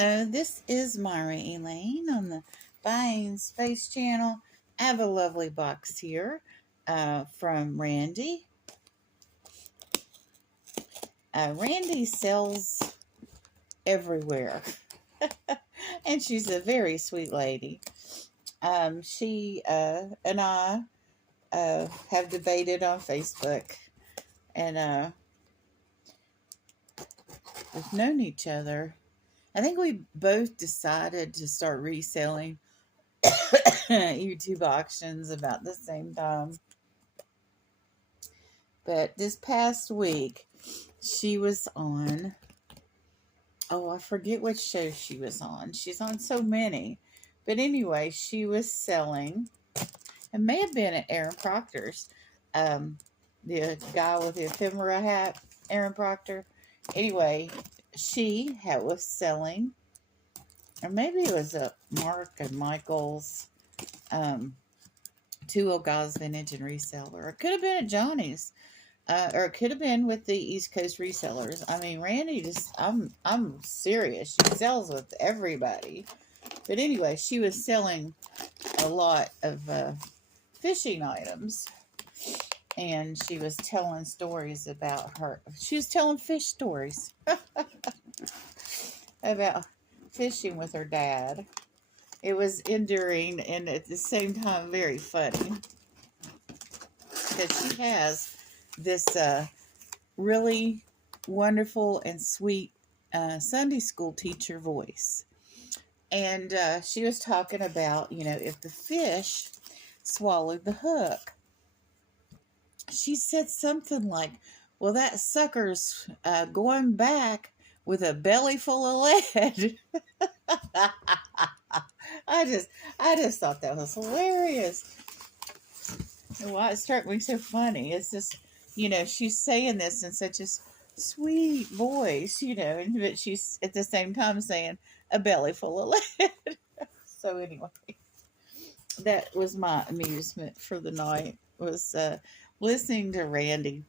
Hello, this is Myra Elaine on the Buying Space channel. I have a lovely box here from Randy. Randy sells everywhere, and she's a very sweet lady. She and I have debated on Facebook, and we've known each other. I think we both decided to start reselling YouTube auctions about the same time. But this past week, she was on, I forget which show she was on. She's on so many. But anyway, she was selling, it may have been at Aaron Proctor's, the guy with the ephemera hat, Aaron Proctor. Anyway, was selling, or maybe it was a Mark and Michael's, Two Old Guys Vintage and Reseller. It could have been at Johnny's. Or it could have been with the East Coast resellers. I mean, Randy I'm serious. She sells with everybody. But anyway, she was selling a lot of fishing items. And she was telling stories about she was telling fish stories about fishing with her dad. It was enduring and at the same time very funny. Because she has this really wonderful and sweet Sunday school teacher voice. And she was talking about, if the fish swallowed the hook. She said something like, well, that sucker's going back with a belly full of lead. I just thought that was hilarious. And why it struck me so funny. It's just, she's saying this in such a sweet voice, but she's at the same time saying a belly full of lead. So anyway, that was my amusement for the night, was listening to Randy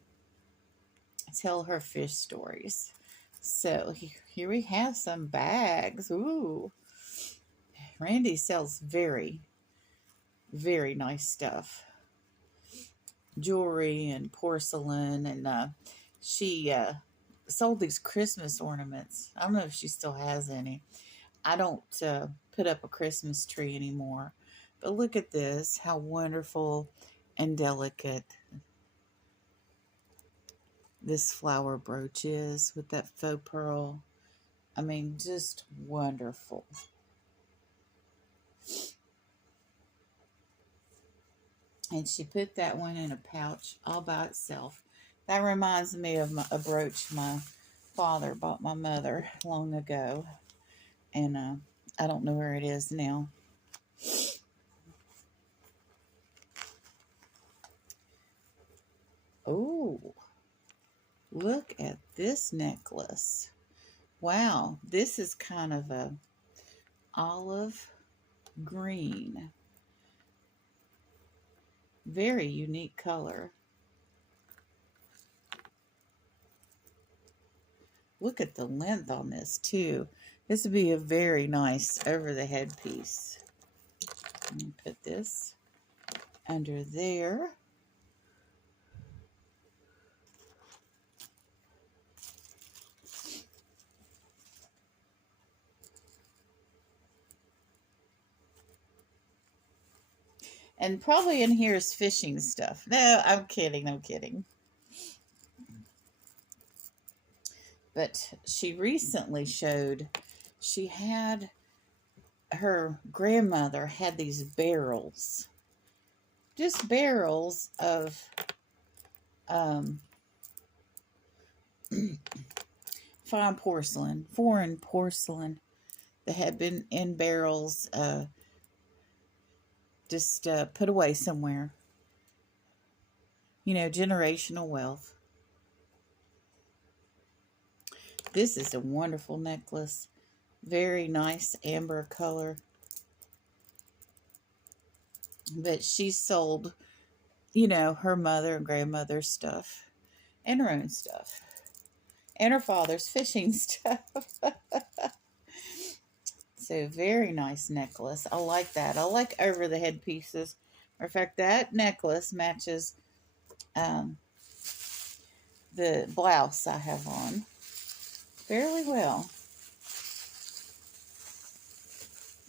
tell her fish stories. So here we have some bags. Ooh. Randy sells very, very nice stuff. Jewelry and porcelain, and she sold these Christmas ornaments. I don't know if she still has any. I don't put up a Christmas tree anymore, but look at this, how wonderful and delicate this flower brooch is with that faux pearl. I mean, just wonderful. And she put that one in a pouch all by itself. That reminds me of a brooch my father bought my mother long ago. And I don't know where it is now. Oh, look at this necklace. Wow, this is kind of a olive green. Very unique color. Look at the length on this too. This would be a very nice over the head piece. Let me put this under there. And probably in here is fishing stuff. No, I'm kidding. But she recently showed, her grandmother had these barrels. Just barrels of foreign porcelain that had been in barrels, just put away somewhere. Generational wealth. This is a wonderful necklace. Very nice amber color. But she sold, her mother and grandmother's stuff. And her own stuff. And her father's fishing stuff. So very nice necklace. I like that. I like over the head pieces. In fact, that necklace matches um, the blouse I have on fairly well.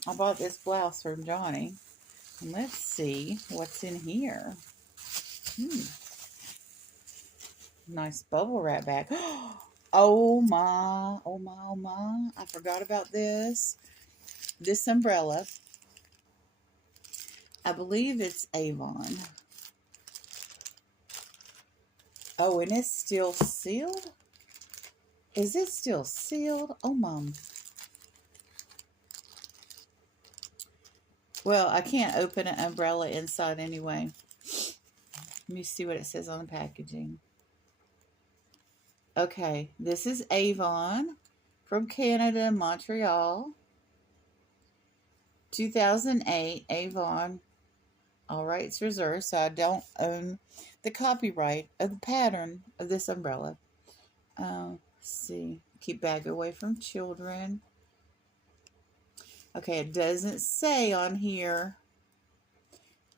I bought this blouse from Johnny. And let's see what's in here. Nice bubble wrap bag. Oh my, oh my, oh my. I forgot about this. This umbrella. I believe it's Avon. Oh, and it's still sealed? Is it still sealed? Oh, Mom. Well, I can't open an umbrella inside anyway. Let me see what it says on the packaging. Okay, this is Avon from Canada, Montreal. 2008, Avon. All rights reserved, so I don't own the copyright of the pattern of this umbrella. Let's see. Keep bag away from children. Okay, it doesn't say on here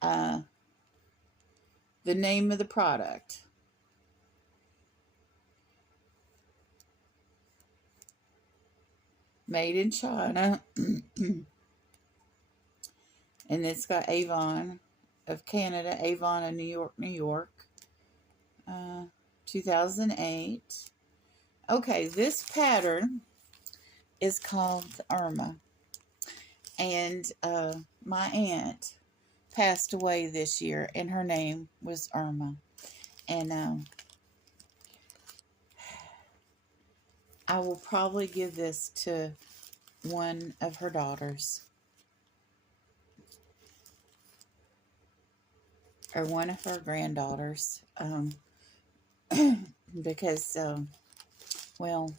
the name of the product. Made in China. And it's got Avon of Canada, Avon of New York, New York. 2008. Okay, this pattern is called Erma. And my aunt passed away this year, and her name was Erma. And I will probably give this to one of her daughters. Or one of her granddaughters. Because, well,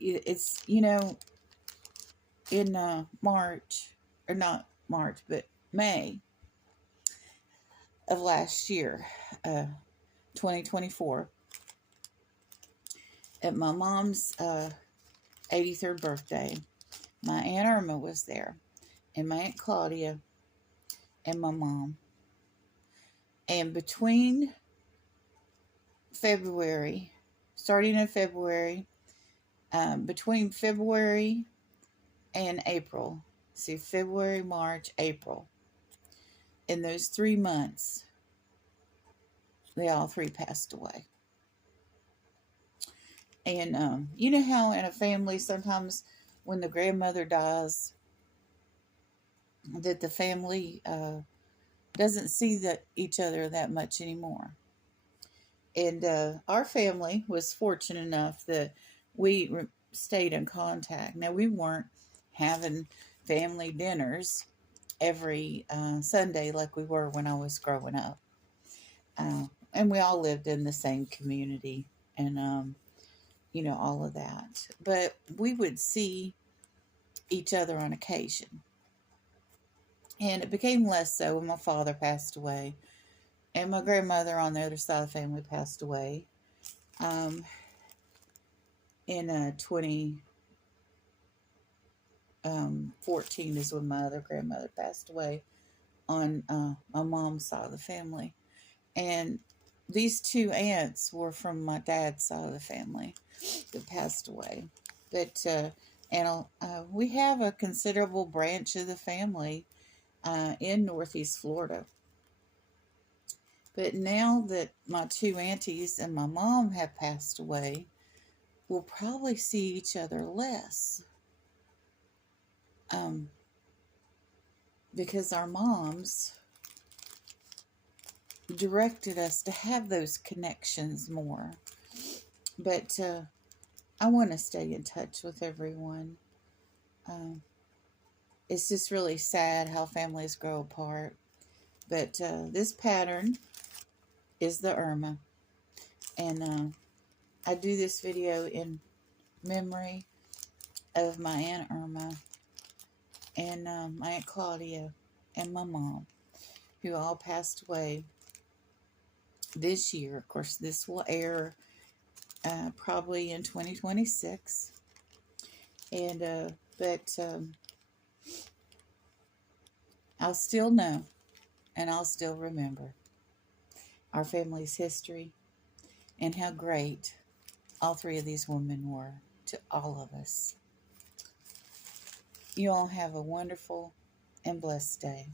it's, you know, in March, or not March, but May of last year, 2024, at my mom's 83rd birthday, my Aunt Erma was there, and my Aunt Claudia, and my mom. And between February, starting in February, between February and April, see, February, March, April, in those 3 months, they all three passed away. And you know how in a family sometimes when the grandmother dies, that the family doesn't see each other that much anymore. And our family was fortunate enough that we stayed in contact. Now, we weren't having family dinners every Sunday like we were when I was growing up. And we all lived in the same community and, you know, all of that. But we would see each other on occasion. And it became less so when my father passed away. And my grandmother on the other side of the family passed away. In 2014 is when my other grandmother passed away on my mom's side of the family. And these two aunts were from my dad's side of the family that passed away. But we have a considerable branch of the family in Northeast Florida. But now that my two aunties and my mom have passed away, we'll probably see each other less. Because our moms directed us to have those connections more. But I want to stay in touch with everyone. It's just really sad how families grow apart. But this pattern is the Erma. And I do this video in memory of my Aunt Erma and my Aunt Claudia and my mom, who all passed away this year. Of course, this will air probably in 2026. And but I'll still know, and I'll still remember our family's history and how great all three of these women were to all of us. You all have a wonderful and blessed day.